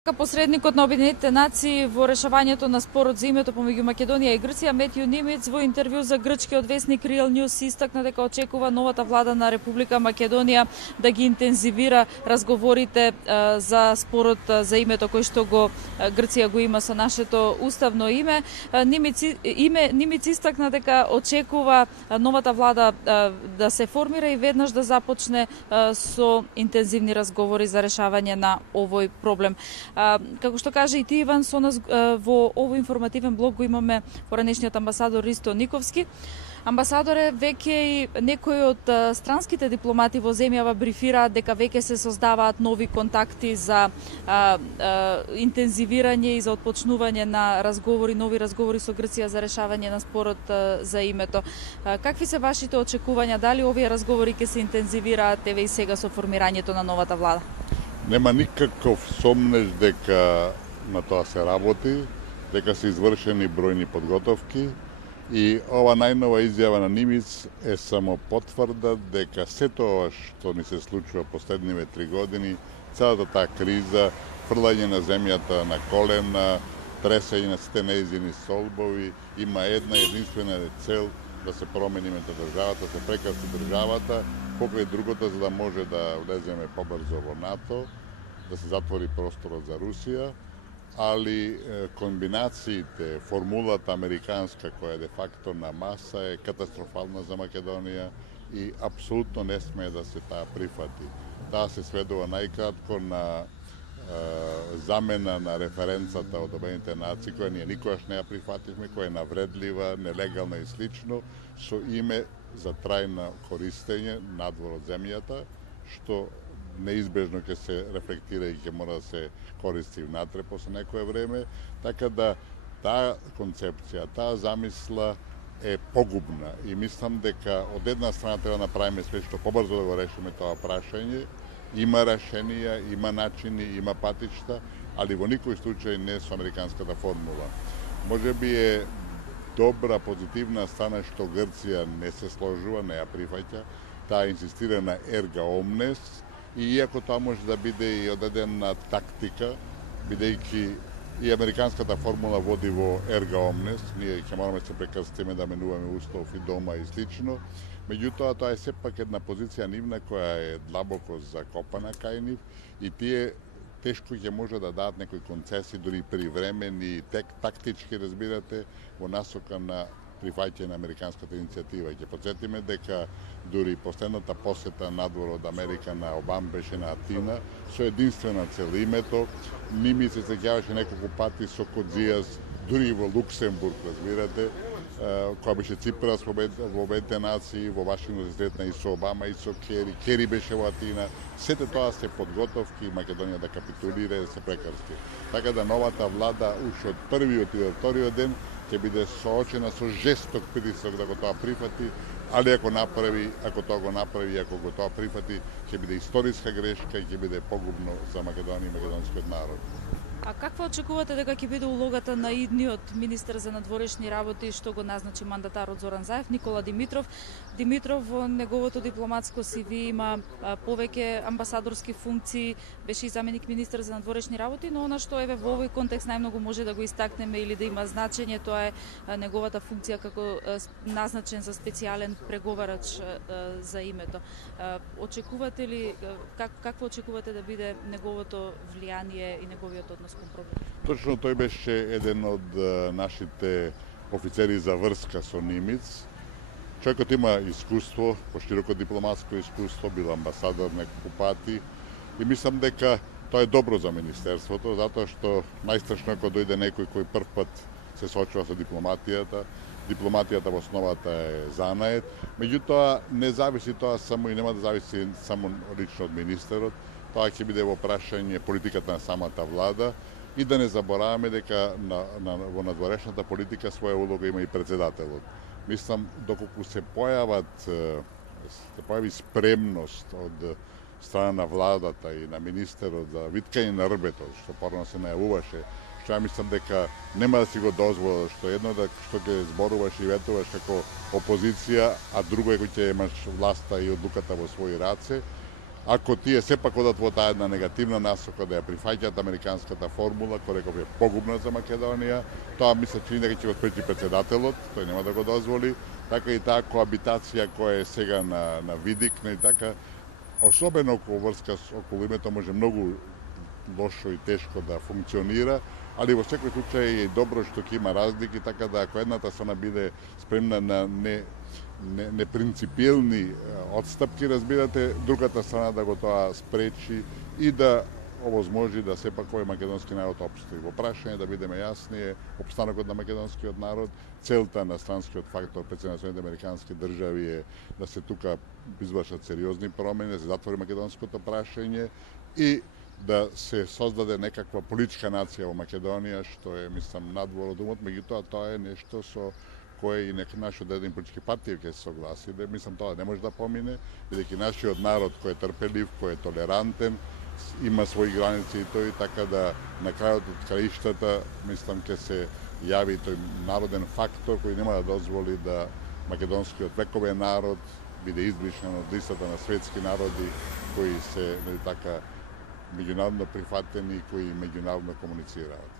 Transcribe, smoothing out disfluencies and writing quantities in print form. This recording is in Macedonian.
Посредникот на Обединетите нации во решавањето на спорот за името помеѓу Македонија и Грција, Метју Нимиц, во интервју за грчкиот весник Real News истакна дека очекува новата влада на Република Македонија да ги интензивира разговорите за спорот за името кој што Грција го има со нашето уставно име. Нимиц истакна дека очекува новата влада да се формира и веднаш да започне со интензивни разговори за решавање на овој проблем. Како што кажа и ти, Иван, со нас во овој информативен блок го имаме поранешниот амбасадор Ристо Никовски. Амбасадоре, веќе и некои од странските дипломати во земјава брифираат дека веќе се создаваат нови контакти за интензивирање и за отпочнување на нови разговори со Грција за решавање на спорот за името. Какви се вашите очекувања? Дали овие разговори ќе се интензивираат еве и сега со формирањето на новата влада? Нема никаков сомнеж дека на тоа се работи, дека се извршени бројни подготовки и ова најнова изјава на Нимиц е само потврда дека се тоа што ни се случува последниве 3 години, целата таа криза, фрлање на земјата на колена, тресење на сите неизини столбови, има една единствена цел да се промени името државата, да се прекраси државата, покрај другото, за да може да влеземе побрзо во НАТО, да се затвори просторот за Русија, али комбинациите, формулата американска која де факто на маса е катастрофална за Македонија и апсолутно не смее да се таа прифати. Таа се сведува најкратко на замена на референцата од Обединетите нации, која ние никогаш не ја прифативме, која е навредлива, нелегална и слично, со име за трајно користење надвор од земјата, што неизбежно ќе се рефлектира и ќе мора да се користи внатре после некое време, така да таа концепција, таа замисла е погубна и мислам дека од една страна треба да направиме све што побрзо да го решиме тоа прашање. Има решенија, има начини, има патишта, али во никој случај не со американската формула. Може би е добра, позитивна страна што Грција не се сложува, не ја прифаќа, таа инсистира на ерга омнес, и иако тоа може да биде и одредена тактика, бидејќи и американската формула води во ерга омнес, ние ќе мораме да се прекрстиме да менуваме услов и дома и слично, меѓутоа тоа е сепак една позиција нивна која е длабоко закопана кај нив и тие тешко ќе може да дадат некои концесии, дури привремени, тактички, разбирате, во насока на прифаќање на американската иницијатива. Ќе подсетиме дека дури последната посета надвор од Америка на Обама беше на Атина, со единствена цел името. Нимиц се сеќаваше неколку пати со Кодзијас, дури во Луксембург, разбирате, која беше Ципрас во Обединетите нации, во Вашингтон се сретна и со Обама и со Кери. Кери беше во Атина. Сете тоа се подготовки Македонија да капитулира и да се прекрсти. Така да новата влада уште од првиот и од вториот ден ќе биде соочена со жесток притисок да го тоа прифати, али ако тоа го направи, ако го тоа прифати, ќе биде историска грешка и ќе биде погубно за Македонија и македонскиот народ. А каква очекувате дека ќе биде улогата на идниот министер за надворешни работи што го назначи мандатарот Зоран Заев, Никола Димитров? Димитров во неговото дипломатско CV има повеќе амбасадорски функции, беше и заменик министер за надворешни работи, но она што еве во овој контекст најмногу може да го истакнеме или да има значење, тоа е неговата функција како назначен за специјален преговарач за името. Очекувате ли какво очекувате да биде неговото влијание и неговиот однос? Точно тој беше еден од нашите офицери за врска со Нимиц. Човекот има искуство, пошироко дипломатско искуство, бил амбасадор неколку пати и мислам дека тоа е добро за министерството, затоа што најстрашно е кога дојде некој кој прв пат се соочува со дипломатијата. Дипломатијата во основата е занает, меѓутоа не зависи тоа само и нема да зависи само лично од министерот. Тоа ќе биде во прашање политиката на самата влада и да не забораваме дека во надворешната политика своја улога има и председателот. Мислам, доколку се појави спремност од страна на владата и на министерот за виткање на рбето, што порано се најавуваше, што ја мислам дека нема да си го дозвола, што едно што ќе зборуваш и ветуваш како опозиција, а друго е кој ќе имаш власта и одлуката во своји раце, ако тие сепак одат во таа една негативна насока да ја прифаќаат американската формула, која реков е погубна за Македонија, тоа мисля че инака ќе го спречи председателот, тој нема да го дозволи, така и таа коабитација која е сега на видик, и така, особено околу врска околу името може многу лошо и тешко да функционира, али во секој случај е добро што ќе има разлики, така да ако едната страна биде спремна на непринципиелни отстапки, разбирате, другата страна да го тоа спречи и да овозможи да сепак овој македонски народ опстои. Во прашање да бидеме јасни е опстанокот на македонскиот народ, целта на странскиот фактор пред Соединетите американски држави е да се тука извршат сериозни промени, да се затвори македонското прашање и да се создаде некаква политичка нација во Македонија, што е, мислам, надвор од умот, меѓутоа тоа е нешто со кое и нашиот еден политички партии ќе се согласи, да мислам тоа не може да помине, бидејќи нашиот народ кој е трпелив, кој е толерантен, има своји граници и тој, така да на крајот од краиштата, мислам, ќе се јави тој народен фактор кој нема да дозволи да македонскиот вековен народ биде избришен од листата на светски народи кои се така меѓународно прифатени и кои меѓународно комуницираат.